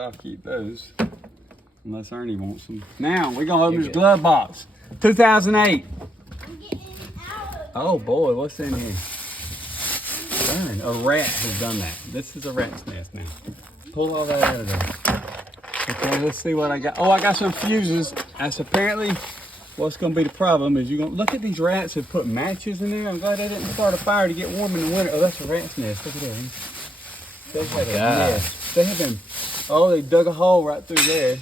I'll keep those. Unless Ernie wants them. Now, we're going to open this glove box. 2008. I'm getting out. Oh boy, what's in here? Darn, a rat has done that. This is a rat's nest now. Pull all that out of there. Okay, let's see what I got. Oh, I got some fuses. That's apparently what's going to be the problem is you're going to look at these rats have put matches in there. I'm glad they didn't start a fire to get warm in the winter. Oh, that's a rat's nest. Look at that. They have a nest. They have been, oh, they dug a hole right through there.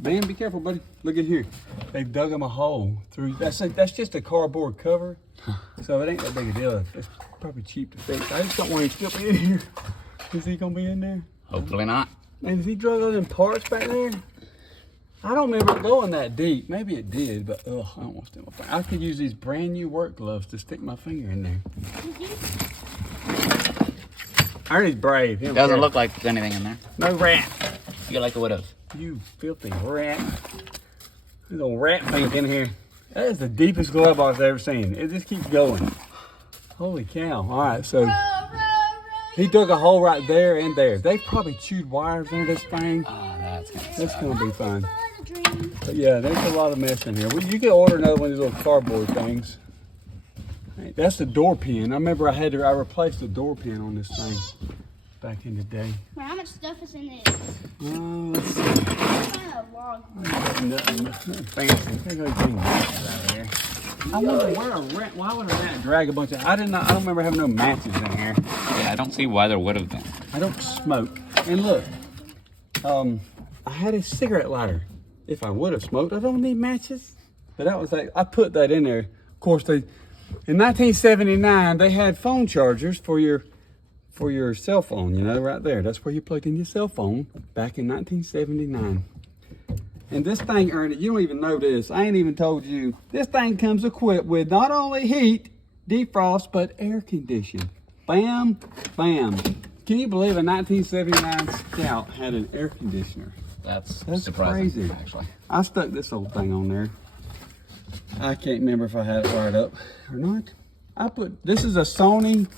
Man, be careful, buddy. Look at here. They've dug them a hole through. That's just a cardboard cover, so it ain't that big a deal. It's probably cheap to fix. I just don't want him to still be in here. Is he gonna be in there? Hopefully not. Man, has he drug all them parts back there? I don't remember it going that deep. Maybe it did, but ugh, I don't want to stick my finger. I could use these brand new work gloves to stick my finger in there. Ernie's brave. He Doesn't look like there's anything in there. No rat. You like it would have. You filthy rat. There's a rat thing in here. That is the deepest glove box I've ever seen. It just keeps going. Holy cow. All right, so he dug a hole right there and there. They probably chewed wires into this thing. Oh, That's going to be fun. But yeah, there's a lot of mess in here. Well, you can order another one of these little cardboard things. Hey, that's the door pin. I remember I replaced the door pin on this thing back in the day. Wait, how much stuff is in this? Let's see. Kind of log. Nothing fancy. They're going to bring matches out of here. I wonder why would a rat drag a bunch of, I don't remember having no matches in here. Yeah, I don't see why there would have been. I don't smoke. And look, I had a cigarette lighter. If I would have smoked, I don't need matches. But that was like, I put that in there. Of course, in 1979, they had phone chargers for your cell phone, you know, right there. That's where you plugged in your cell phone back in 1979. And this thing, Ernie, you don't even know this. I ain't even told you. This thing comes equipped with not only heat, defrost, but air conditioning. Bam, bam. Can you believe a 1979 Scout had an air conditioner? That's surprising, crazy, actually. I stuck this old thing on there. I can't remember if I had it wired up or not. This is a Sony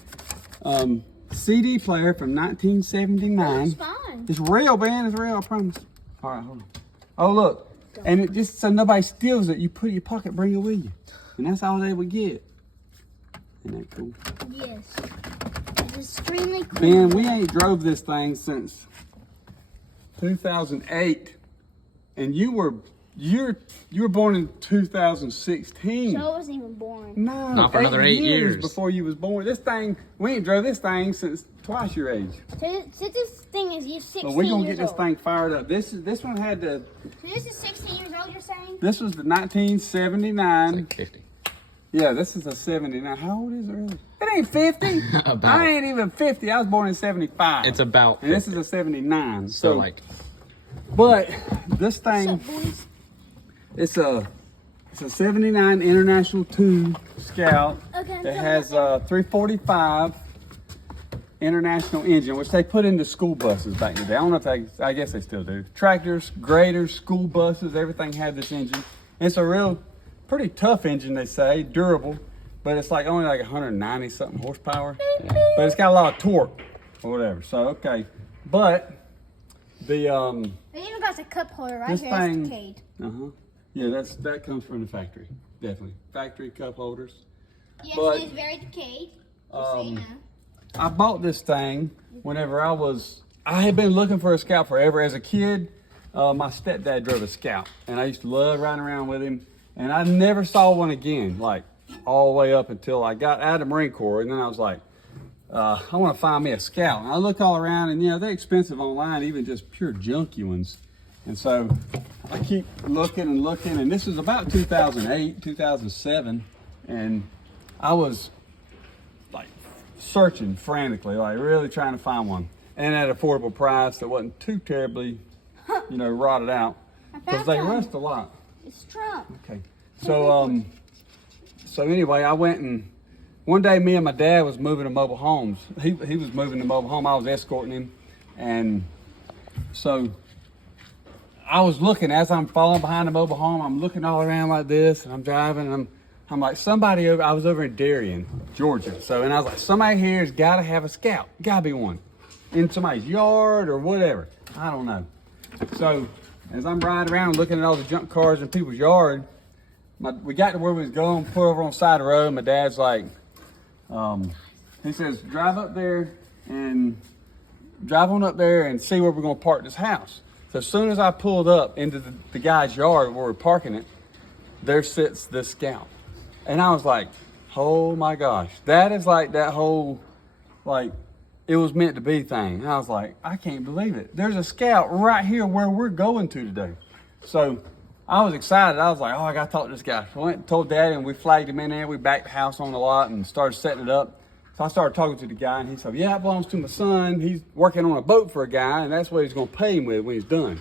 CD player from 1979. It's fine. It's real, man. It's real, I promise. All right, hold on. Oh, look. And it just so nobody steals it, you put it in your pocket, bring it with you. And that's all they would get. Isn't that cool? Yes. It's extremely cool. Ben, we ain't drove this thing since 2008. And you were born in 2016. So I wasn't even born. No, Not for another 8 years before you was born. This thing, we ain't drove this thing since twice your age. So this thing is 16 But we're gonna years get this old. thing fired up. This one had the. So this is 16 years old, you're saying? This was the 1979. Like 50. Yeah, this is a 79. How old is it really? It ain't 50. About. I ain't even 50. I was born in 75. It's about 50. And this is a 79. So like. But this thing, What's up, boys? it's a 79 International 2 Scout. Okay, It has a 345 International engine, which they put into school buses back in the day. I don't know if I guess they still do. Tractors, graders, school buses, everything had this engine. It's a real, pretty tough engine, they say, durable, but it's like only like 190 something horsepower. But it's got a lot of torque or whatever. So, okay. But the, It even got a cup holder right this here. thing- It's decayed. yeah, that comes from the factory. Definitely. Factory cup holders. Yes, But, it is very decayed. Just so you know. I bought this thing whenever I had been looking for a Scout forever. As a kid, my stepdad drove a Scout, and I used to love riding around with him, and I never saw one again, like all the way up until I got out of the Marine Corps, and then I was like, I want to find me a Scout. And I look all around, and they're expensive online, even just pure junky ones. And so I keep looking and looking, and this was about 2008, 2007, and I was like searching frantically, like really trying to find one, and at an affordable price that wasn't too terribly, rotted out, because they rust a lot. It's Trump. Okay, so anyway, I went and one day me and my dad was moving to mobile homes. He was moving to mobile home. I was escorting him, and so I was looking as I'm following behind the mobile home. I'm looking all around like this, and I'm driving. And I'm like, somebody over. I was over in Darien, Georgia. And I was like, somebody here has got to have a Scout. Got to be one. in somebody's yard or whatever. I don't know. So as I'm riding around looking at all the junk cars in people's yard, we got to where we was going, pull over on the side of the road. My dad's like, he says, drive on up there and see where we're gonna park this house. So as soon as I pulled up into the guy's yard where we're parking it, there sits this Scout. And I was like, oh my gosh, that is like that whole, like, it was meant to be thing. And I was like, I can't believe it. There's a Scout right here where we're going to today. So I was excited. I was like, oh, I got to talk to this guy. So I went and told Daddy, and we flagged him in there. We backed the house on the lot and started setting it up. So I started talking to the guy, and he said, yeah, it belongs to my son. He's working on a boat for a guy, and that's what he's going to pay him with when he's done.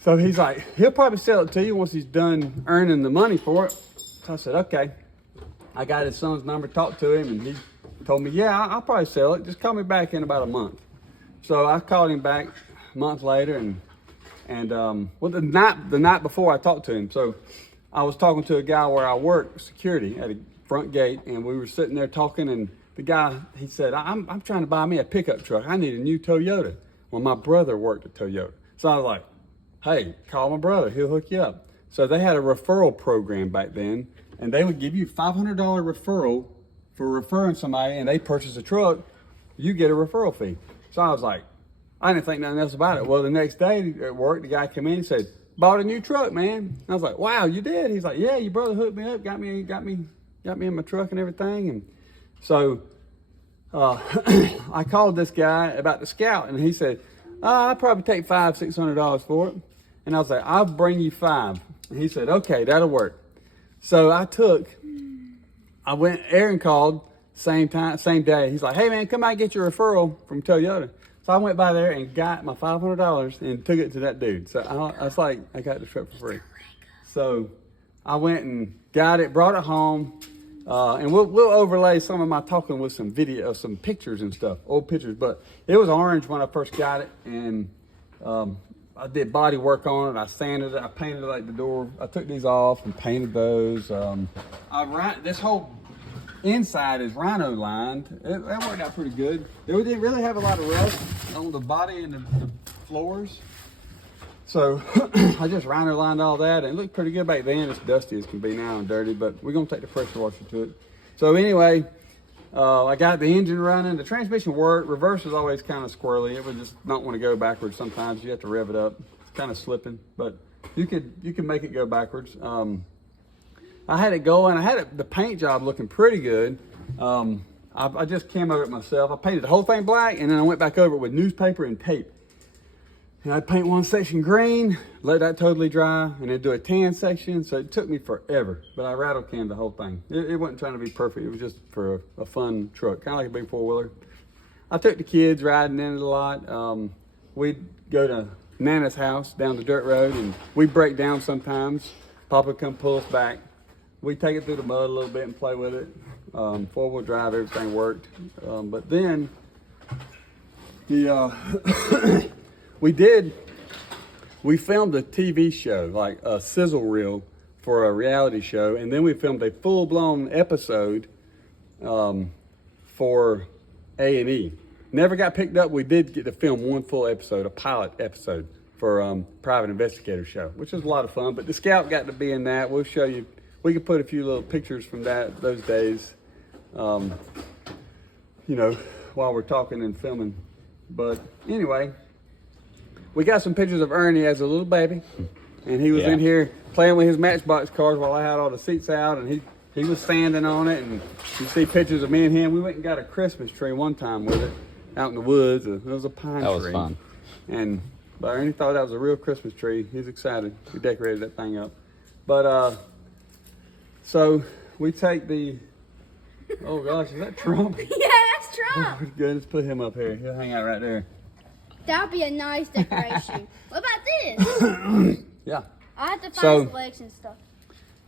So he's like, he'll probably sell it to you once he's done earning the money for it. So I said, okay. I got his son's number, talked to him, and he told me, yeah, I'll probably sell it. Just call me back in about a month. So I called him back a month later, and the night before I talked to him. So I was talking to a guy where I work, security, at a front gate, and we were sitting there talking, and the guy, he said, I'm trying to buy me a pickup truck. I need a new Toyota. Well, my brother worked at Toyota. So I was like, hey, call my brother, he'll hook you up. So they had a referral program back then, and they would give you $500 referral for referring somebody, and they purchase a truck, you get a referral fee. So I was like, I didn't think nothing else about it. Well, the next day at work, the guy came in and said, bought a new truck, man. And I was like, wow, you did? He's like, yeah, your brother hooked me up, got me in my truck and everything. And so I called this guy about the Scout, and he said, I'll probably take $500-600 for it. And I was like, I'll bring you $5. And he said, okay, that'll work. So Aaron called same day. He's like, hey man, come out and get your referral from Toyota. So I went by there and got my $500 and took it to that dude. So I was like, I got the truck for free. So I went and got it, brought it home, and we'll overlay some of my talking with some video, some pictures and stuff, old pictures. But it was orange when I first got it, and I did body work on it. I sanded it. I painted like the door. I took these off and painted those. This whole inside is rhino lined. That worked out pretty good. It didn't really have a lot of rust on the body and the floors. So I just rhino lined all that, and it looked pretty good back then. It's dusty as can be now and dirty, but we're gonna take the pressure washer to it. So anyway, I got the engine running. The transmission worked. Reverse was always kind of squirrely. It would just not want to go backwards. Sometimes you have to rev it up. It's kind of slipping, but you can make it go backwards. I had it going. I had the paint job looking pretty good. I just came over it myself. I painted the whole thing black, and then I went back over it with newspaper and tape. And I'd paint one section green, let that totally dry, and then do a tan section. So it took me forever, but I rattle canned the whole thing. It wasn't trying to be perfect. It was just for a fun truck, kind of like a big four-wheeler. I took the kids riding in it a lot. We'd go to Nana's house down the dirt road, and we'd break down sometimes. Papa would come pull us back. We'd take it through the mud a little bit and play with it. Four-wheel drive, everything worked. But then we filmed a TV show, like a sizzle reel for a reality show, and then we filmed a full-blown episode for A&E. Never got picked up. We did get to film one full episode, a pilot episode for Private Investigator show, which was a lot of fun. But the Scout got to be in that. We'll show you. We could put a few little pictures from those days, while we're talking and filming. But anyway, we got some pictures of Ernie as a little baby, and he was in here playing with his Matchbox cars while I had all the seats out, and he was standing on it. And you see pictures of me and him. We went and got a Christmas tree one time with it out in the woods. It was a pine tree. That was fun. But Ernie thought that was a real Christmas tree. He's excited. We decorated that thing up. But so we take the, oh gosh, is that Trump? Yeah, that's Trump. Oh, good, let's put him up here. He'll hang out right there. That would be a nice decoration. What about this? Yeah. I have to find his legs and stuff.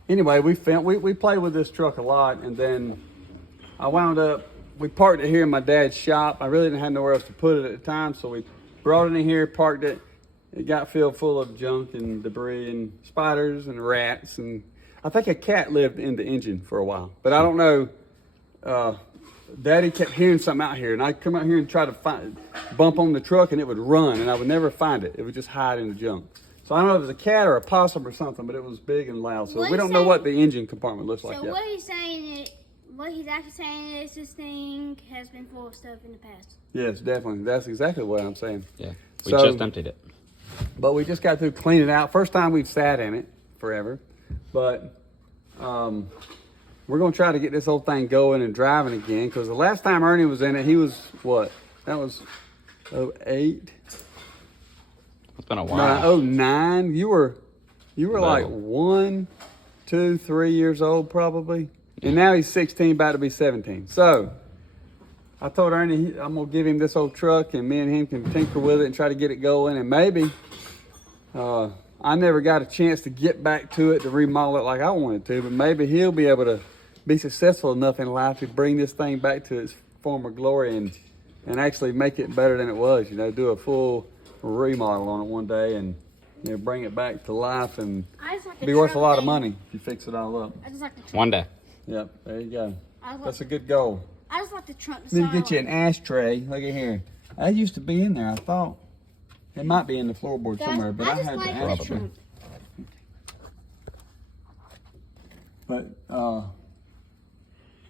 Anyway, we played with this truck a lot, and then we parked it here in my dad's shop. I really didn't have nowhere else to put it at the time, so we brought it in here, parked it. It got filled full of junk and debris and spiders and rats, and I think a cat lived in the engine for a while, but I don't know. Daddy kept hearing something out here, and I'd come out here and try to bump on the truck, and it would run, and I would never find it. It would just hide in the junk. So I don't know if it was a cat or a possum or something, but it was big and loud. So we don't know what the engine compartment looks like yet. So what he's actually saying is this thing has been full of stuff in the past. Yes, definitely. That's exactly what I'm saying. Yeah, we just emptied it. But we just got through cleaning it out. First time we've sat in it forever. But we're going to try to get this whole thing going and driving again. Because the last time Ernie was in it, he was what? That was 08. It's been a while. 09. You were like 1, 2, 3 years old probably. And now he's 16, about to be 17. So I told Ernie I'm going to give him this old truck and me and him can tinker with it and try to get it going. And maybe I never got a chance to get back to it to remodel it like I wanted to, but maybe he'll be able to be successful enough in life to bring this thing back to its former glory and actually make it better than it was. You know, do a full remodel on it one day and bring it back to life and be worth a lot of money if you fix it all up. I just like the trunk. One day. Yep, there you go. That's a good goal. I just like the trunk. Then you get you an ashtray. Look at here. That used to be in there, I thought. It might be in the floorboard somewhere, but I had the ashtray. But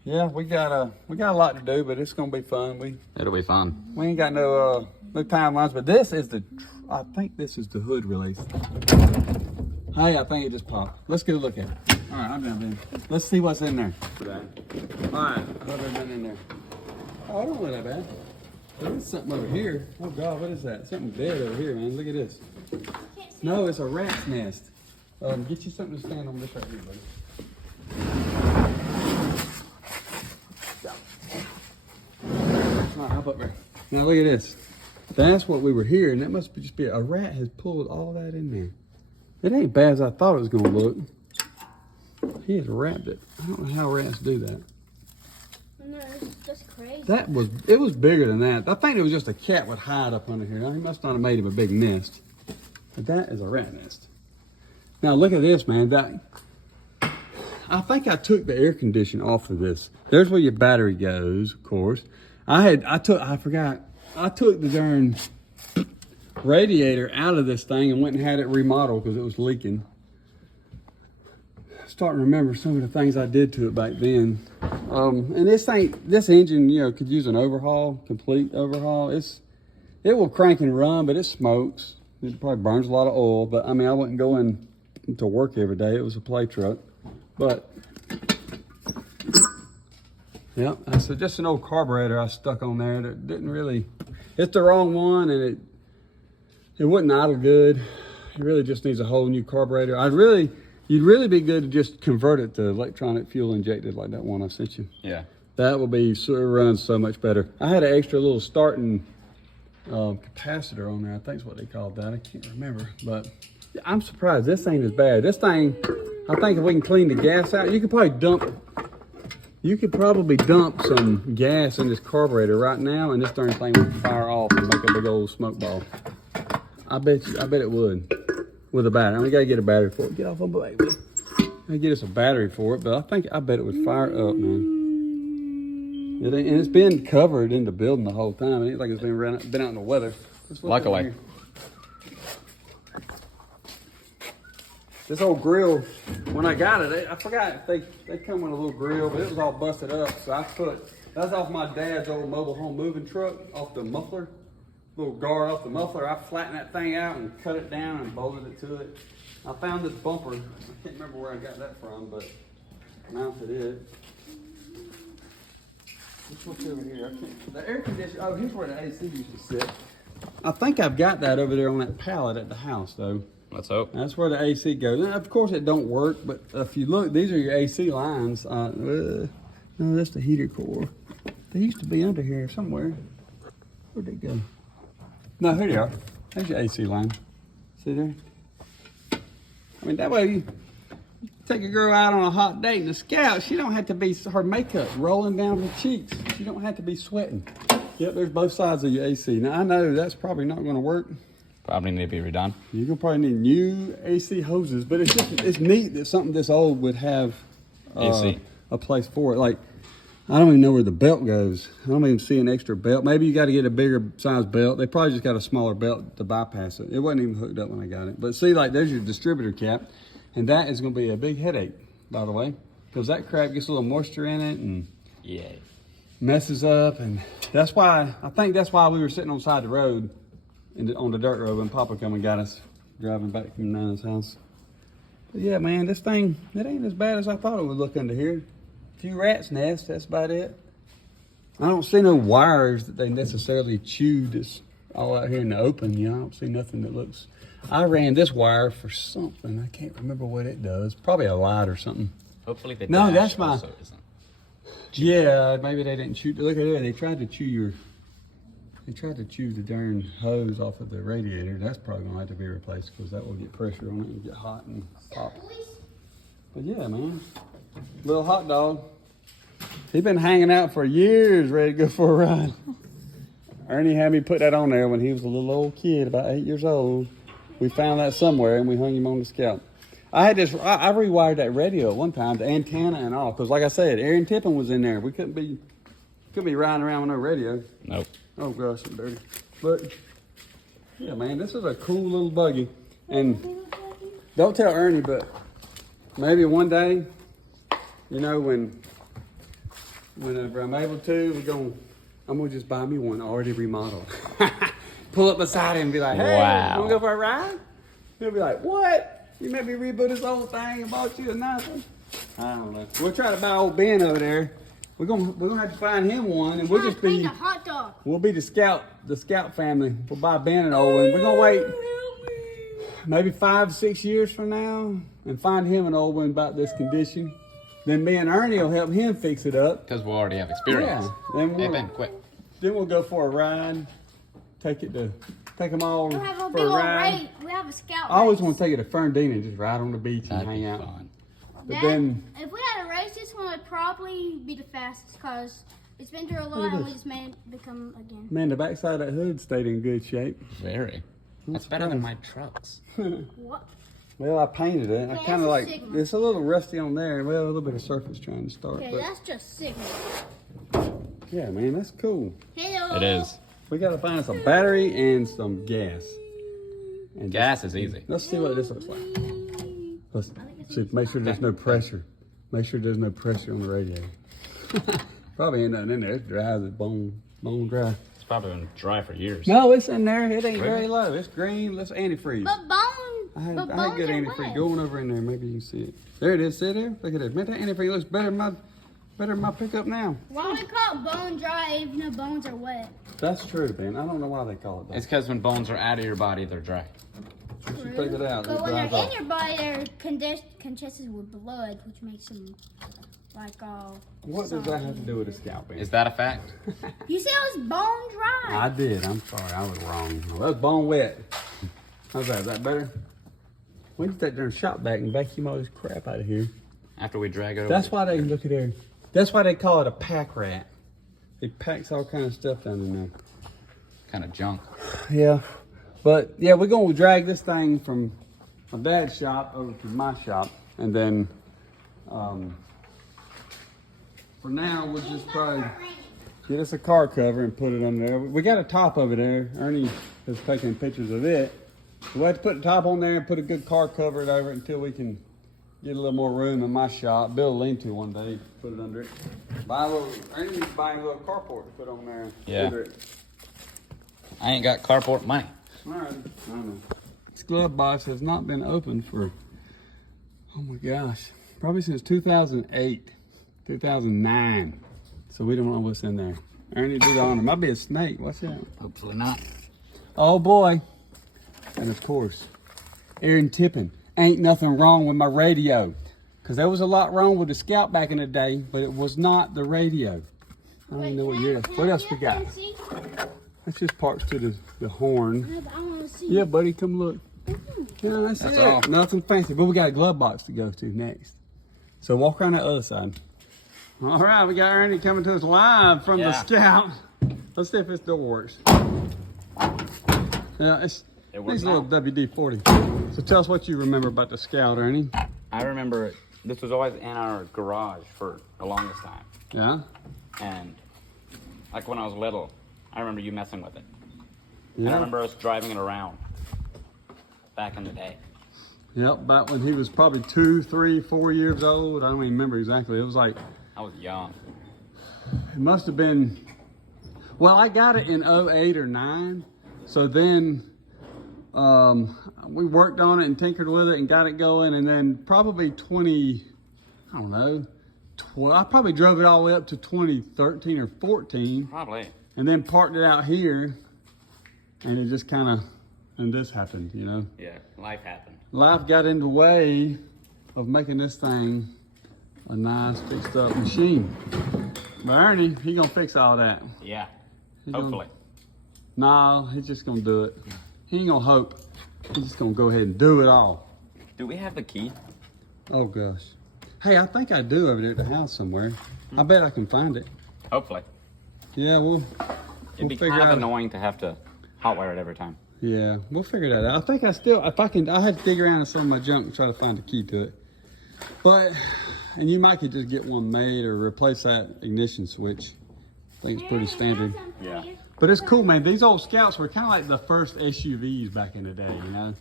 yeah, we got a lot to do, but it's gonna be fun. It'll be fun. We ain't got no timelines, but this is I think this is the hood release. Hey, I think it just popped. Let's go look at it. All right, I'm down there. Let's see what's in there. All right, I hope everything in there. Oh, it don't look that bad. There's something over here. Oh God, what is that? Something dead over here, man. Look at this. No, it's a rat's nest. Get you something to stand on this right here, buddy. All right, hop up there. Now look at this. That's what we were hearing. That must just be a rat has pulled all that in there. It ain't bad as I thought it was gonna look. He has wrapped it. I don't know how rats do that. No, it's just crazy. It was bigger than that. I think it was just a cat would hide up under here. Now, he must not have made him a big nest. But that is a rat nest. Now look at this, man. I think I took the air conditioner off of this. There's where your battery goes, of course. I forgot. I took the darn radiator out of this thing and went and had it remodeled because it was leaking. Starting to remember some of the things I did to it back then. And this engine, could use an overhaul, complete overhaul. It will crank and run, but it smokes. It probably burns a lot of oil, but I mean, I wouldn't go in to work every day. It was a play truck, but yeah, that's just an old carburetor I stuck on there that didn't really, it's the wrong one and it wouldn't idle good. It really just needs a whole new carburetor. You'd really be good to just convert it to electronic fuel injected like that one I sent you. Yeah. That would be, it runs so much better. I had an extra little starting capacitor on there. I think is what they called that. I can't remember, but I'm surprised this ain't as bad. This thing, I think if we can clean the gas out, you could probably dump some gas in this carburetor right now and this darn thing would fire off and make a big old smoke ball. I bet it would. With a battery. We gotta get a battery for it. Get off on baby. I get us a battery for it, but I bet it would fire up, man. And it's been covered in the building the whole time. It ain't like it's been out in the weather. Luckily. This old grill, when I got it, I forgot they come with a little grill, but it was all busted up. So that's off my dad's old mobile home moving truck, off the muffler. Little guard off the muffler. I flattened that thing out and cut it down and bolted it to it. I found this bumper. I can't remember where I got that from, but mounted it. What's over here? The air conditioner. Oh, here's where the AC used to sit. I think I've got that over there on that pallet at the house, though. Let's hope. That's where the AC goes. Now, of course, it don't work, but if you look, these are your AC lines. No, that's the heater core. They used to be under here somewhere. Where'd they go? No, here they are. There's your AC line. See there? I mean, that way you take a girl out on a hot date in the Scout, she don't have to be, her makeup rolling down her cheeks. She don't have to be sweating. Yep, there's both sides of your AC. Now, I know that's probably not going to work. Probably need to be redone. You're going to probably need new AC hoses, but it's neat that something this old would have AC. A place for it. Like, I don't even know where the belt goes. I don't even see an extra belt. Maybe you got to get a bigger size belt. They probably just got a smaller belt to bypass it. It wasn't even hooked up when I got it. But see, like, there's your distributor cap. And that is going to be a big headache, by the way. Because that crap gets a little moisture in it and messes up. And that's why, I think that's why we were sitting on the side of the road, on the dirt road, when Papa come and got us driving back from Nana's house. But yeah, man, this thing, it ain't as bad as I thought it would look under here. A few rat's nests, that's about it. I don't see no wires that they necessarily chewed that's all out here in the open. You know, I don't see nothing that looks... I ran this wire for something. I can't remember what it does. Probably a light or something. Hopefully the no, dash that's my... also isn't. Yeah, maybe they didn't chew... Look at it, they tried to chew your... They tried to chew the darn hose off of the radiator. That's probably going to have to be replaced because that will get pressure on it and get hot and pop. But yeah, man. Little hot dog. He's been hanging out for years, ready to go for a ride. Ernie had me put that on there when he was a little old kid, about 8 years old. We found that somewhere and we hung him on the Scout. I rewired that radio at one time, the antenna and all, because like I said, Aaron Tippin was in there. We couldn't be riding around with no radio. Nope. Oh gosh, I'm dirty. But yeah, man, this is a cool little buggy. And don't tell Ernie, but maybe one day, you know, whenever I'm able to, I'm gonna just buy me one already remodeled. Pull up beside him and be like, hey, wow. You wanna go for a ride? He'll be like, what? You made me reboot this whole thing and bought you a nice one? I don't know. We'll try to buy old Ben over there. We're gonna have to find him one, and we'll just be a hot dog. We'll be the Scout family. We'll buy Ben an old one. We're gonna wait maybe 5 6 years from now and find him an old one about this condition. Then me and Ernie will help him fix it up. Because we'll already have experience. Yeah. Hey, Ben, quick. Then we'll go for a ride. Take them all We'll have a for big a old ride. race. We have a Scout I always race. want to take it to Ferndale and just ride on the beach and That'd hang be out. fun. But then, if we had a race, this one would probably be the fastest because it's been through a lot and we just made it become again. man, the backside of that hood stayed in good shape. Very. That's better than my trucks. What? Well, I painted it. I Okay, kind of that's a like, Sigma. it's a little rusty on there. Well, a little bit of surface trying to start. Okay, But that's just sick. yeah, man, that's cool. Hello. It is. We got to find some battery and some gas. And Gas is easy. let's see what this looks like. Let's see, make sure there's no pressure. Make sure there's no pressure on the radiator. Probably ain't nothing in there. It's dry as a bone dry. It's probably been dry for years. No, it's in there. It ain't Really? very low. It's green. Let's antifreeze. But I had bones good are antifreeze. wet. Go on over in there. Maybe you can see it. There it is. See there? Look at this. Man, that antifreeze looks better than my pickup now. Why do we call it bone dry even though bones are wet? That's true, Ben. I don't know why they call it that. It's because when bones are out of your body, they're dry. You should take it out. But It when dries they're in off. your body, they're congested with blood, which makes them like all. What does that have to do with a scalp, Ben? Is that a fact? You said it was bone dry. I did. I'm sorry. I was wrong. Well, that's bone wet. How's that? Is that better? We can take their shop back and vacuum all this crap out of here. After we drag it over. That's why they look at there. That's why they call it a pack rat. It packs all kind of stuff down in there. Kind of junk. Yeah, but yeah, we're gonna drag this thing from my dad's shop over to my shop, and then for now we'll just probably get us a car cover and put it on there. We got a top over there. Ernie is taking pictures of it. We'll have to put the top on there and put a good car cover over it until we can get a little more room in my shop. Build a lean-to one day, put it under it. Ernie needs to buy a little carport to put on there. Yeah. Under it. I ain't got carport money. All right, I know. This glove box has not been opened for, oh my gosh, probably since 2008, 2009. So we don't know what's in there. Ernie, do the honor. Might be a snake. What's that? Hopefully not. Oh boy. And of course, Aaron Tippin. Ain't nothing wrong with my radio. Because there was a lot wrong with the Scout back in the day, but it was not the radio. I don't even know what year it is. What else we got? That's just parts to the horn. I want to see. Yeah, buddy, come look. Yeah, that's it. all. Nothing fancy, but we got a glove box to go to next. So walk around that other side. All right, we got Ernie coming to us live from the Yeah. Scout. Let's see if this door works. Yeah, it's works a little now. WD-40. So tell us what you remember about the Scout, Ernie. I remember this was always in our garage for the longest time. Yeah. And like when I was little, I remember you messing with it. And Yeah. I remember us driving it around back in the day. Yep, back when he was probably 2, 3, 4 years old. I don't even remember exactly. It was like, I was young. it must have been, well, I got it in 08 or 09. So then we worked on it and tinkered with it and got it going. And then probably 20, I don't know, I probably drove it all the way up to 2013 or 14. Probably. And then parked it out here. And it just kind of, and this happened, you know. Yeah, life happened. Life got in the way of making this thing a nice fixed up machine. But Ernie, he gonna fix all that. Yeah, He hopefully. Nah, he's just gonna do it. He ain't gonna hope. He's just gonna go ahead and do it all. Do we have the key? Oh gosh. Hey, I think I do over there at the house somewhere. I bet I can find it. Hopefully. Yeah, It'd be figure kind of out. annoying to have to hotwire it every time. Yeah, we'll figure that out. I think I still, if I can, I had to dig around in some of my junk and try to find the key to it. But, and you might could just get one made or replace that ignition switch. I think it's pretty standard. Yeah. But it's cool, man. These old Scouts were kind of like the first SUVs back in the day, you know?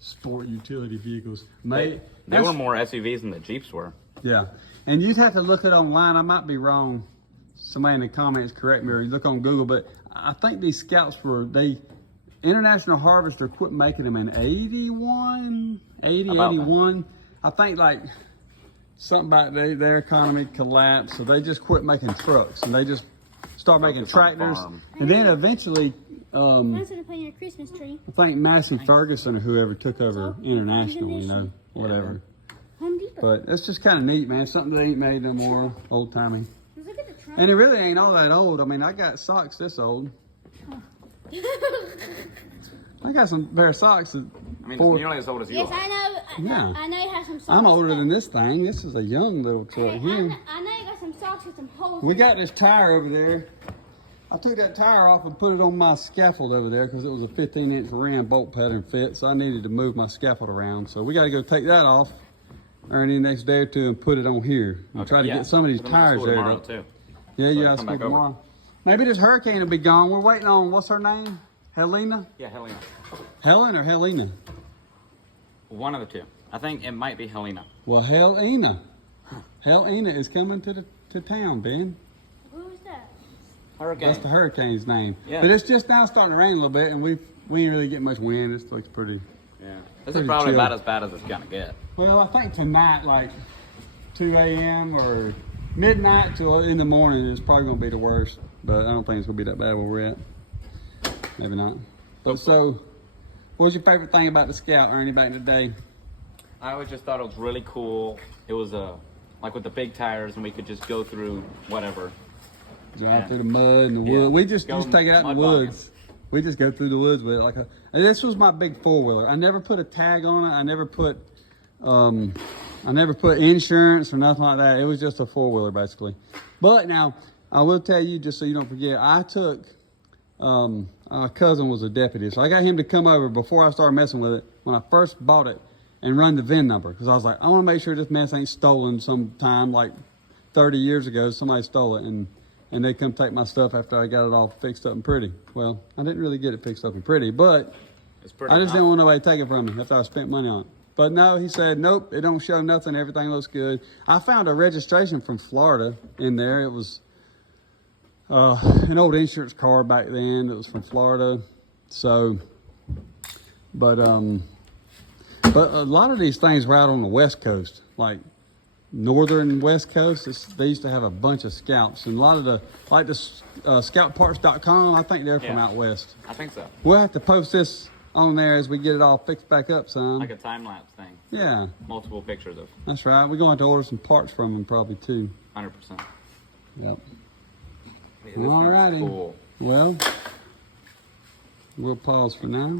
Sport utility vehicles. They were more SUVs than the Jeeps were. Yeah. And you'd have to look it online. I might be wrong. Somebody in the comments correct me or you look on Google, but I think these Scouts were, International Harvester quit making them in 81, 80, About 81. I think like something about their economy collapsed, so they just quit making trucks and they just start making Focus on tractors. farm. And then eventually, I was gonna put in a Christmas tree. I think Massey Ferguson or whoever took over International, you know, whatever. Home Depot. But it's just kind of neat, man. Something they ain't made no more, old timey. Look at the trunk. And it really ain't all that old. I mean, I got socks this old. I got some pair of socks that I mean, it's nearly as old as you Yes, are. I know. Yeah. I know you have some socks. I'm older but- than this thing. This is a young little truck Hey, here. I know you got some socks with some holes. We in got this tire over there. I took that tire off and put it on my scaffold over there because it was a 15-inch rim bolt pattern fit, so I needed to move my scaffold around. So we got to go take that off, Ernie, next day or two and put it on here. I'll try to Yeah. get some of these Put them at tires school there. tomorrow, too. Yeah, So you I got can school come back over. tomorrow. Maybe this hurricane will be gone. We're waiting on, what's her name? Helena? Yeah, Helena. Helen or Helena? One of the two. I think it might be Helena. Well, Helena. Helena is coming to town, Ben. Who was that? Hurricane. That's the hurricane's name. Yeah. But it's just now starting to rain a little bit, and we ain't really getting much wind. This looks pretty. Yeah. This Pretty is probably chill. about as bad as it's gonna get. Well, I think tonight, like 2 a.m. or midnight till in the morning is probably going to be the worst. But I don't think it's going to be that bad where we're at. Maybe not. But so, what was your favorite thing about the Scout, Ernie, back in the day? I always just thought it was really cool. It was like with the big tires, and we could just go through whatever. Drive through the mud and the Yeah. wood. We just Go take it out in the mud bogging. woods. We just go through the woods with it. And this was my big four-wheeler. I never put a tag on it. I never put insurance or nothing like that. It was just a four-wheeler basically. But now I will tell you, just so you don't forget, I took our cousin was a deputy, so I got him to come over before I started messing with it when I first bought it and run the VIN number because I was like, I want to make sure this mess ain't stolen sometime like 30 years ago. Somebody stole it and they come take my stuff after I got it all fixed up and pretty. Well, I didn't really get it fixed up and pretty, but It's pretty. I just didn't want nobody to take it from me after I spent money on it. But no, he said, nope, it don't show nothing. Everything looks good. I found a registration from Florida in there. It was an old insurance card back then. It was from Florida. So, but a lot of these things were out on the West Coast, like northern West Coast. They used to have a bunch of Scouts, and a lot of the scoutparts.com, I think they're from Yeah. out west. I think so. We'll have to post this on there as we get it all fixed back up some. Like a time lapse thing. Yeah, Multiple pictures of that's right. We're going to order some parts from them probably too. 100%. Yep. This thing's Alrighty. cool. Well, we'll pause for now.